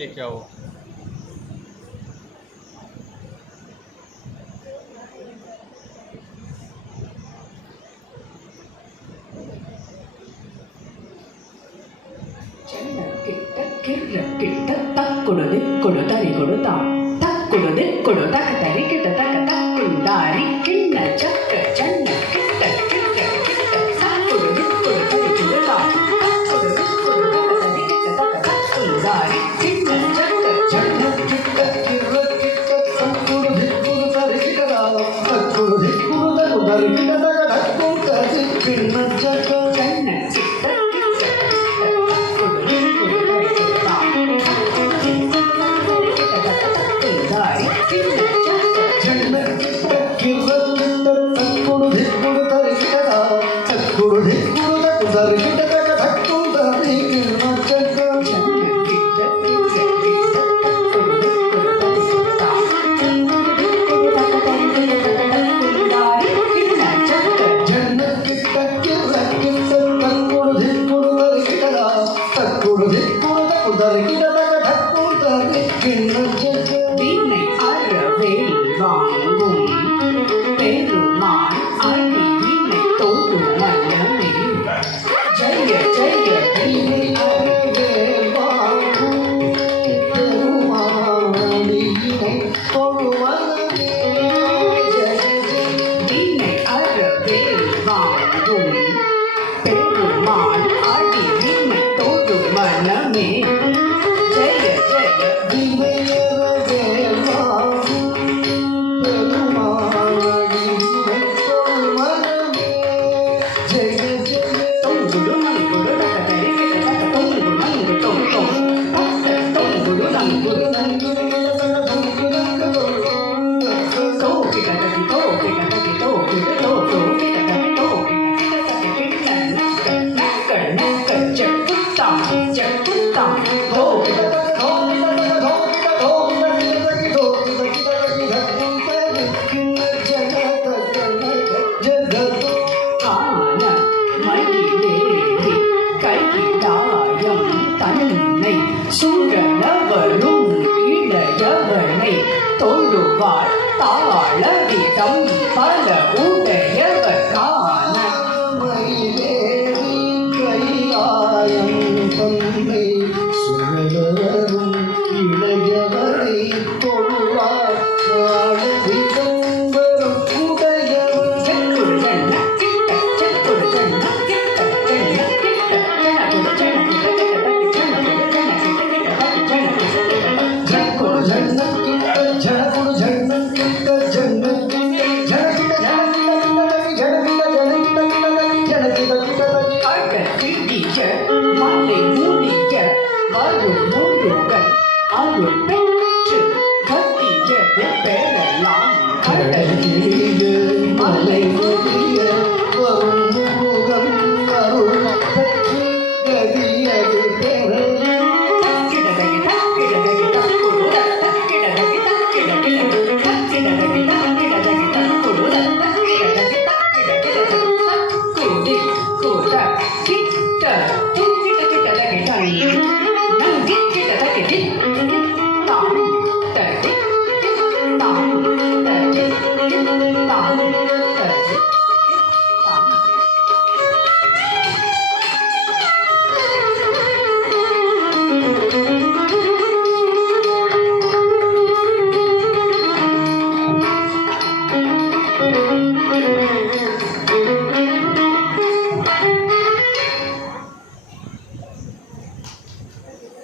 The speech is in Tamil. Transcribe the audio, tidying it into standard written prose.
ये क्या हो? తక్కుడు దిక్కుడు తరిగుడు తక్కుడు దిక్కుడు తక తరికిట తక తక్కుడు దారి కిన్న చక్క చెన్న కిట్ట కిట్ట కిట్ట తక్కుడు దిక్కుడు తరిగుడు తక్కుడు దిక్కుడు తక తరికిట తక తక్కుడు దారి కిన్న చక్క చెన్న కిట్ట కిర్ర కిట్ట తక్కుడు దిక్కుడు తరికిట తక్కుడు దిక్కుడు తకు తరికిట తక తక్కుడు తరి కిన్న చక్క చెన్న కిట్ట కిట్ట తక్కుడు దిక్కుడు வீணை அறவேல் வாங்கும் பெருமான் அடி வீணை தோடு மனமே ஜெய ஜெய வீணை அறவேல் வாங்கும் பெருமான் அடி வீணை தோடு மனமே ஜெய ஜெய வீணை அறவேல் வாங்கும் பெருமான் அடி வீணை தோடு மனமே ஜெய ஜெய வீணை சூழலவரும் இளையவனை தொழுவார் தாழ விதம் பல உடையவர் காண கையாயம் தந்தை சூழலவரும் இளையவனை தொழுவார் தாழ விதம் வரும் உடையவர் செக்குடு ஜன்ன கிட்ட செக்குடு ஜன்ன கிட்ட ஜன்ன கிட்ட ஜனகுடு ஜன்ன மலை மூடிய வரும் முருகன் அருள் பெற்று கத்திய பெறலாம் கடலிய மலை மூடிய வரும் முருகன் அருள் பெற்று கதியது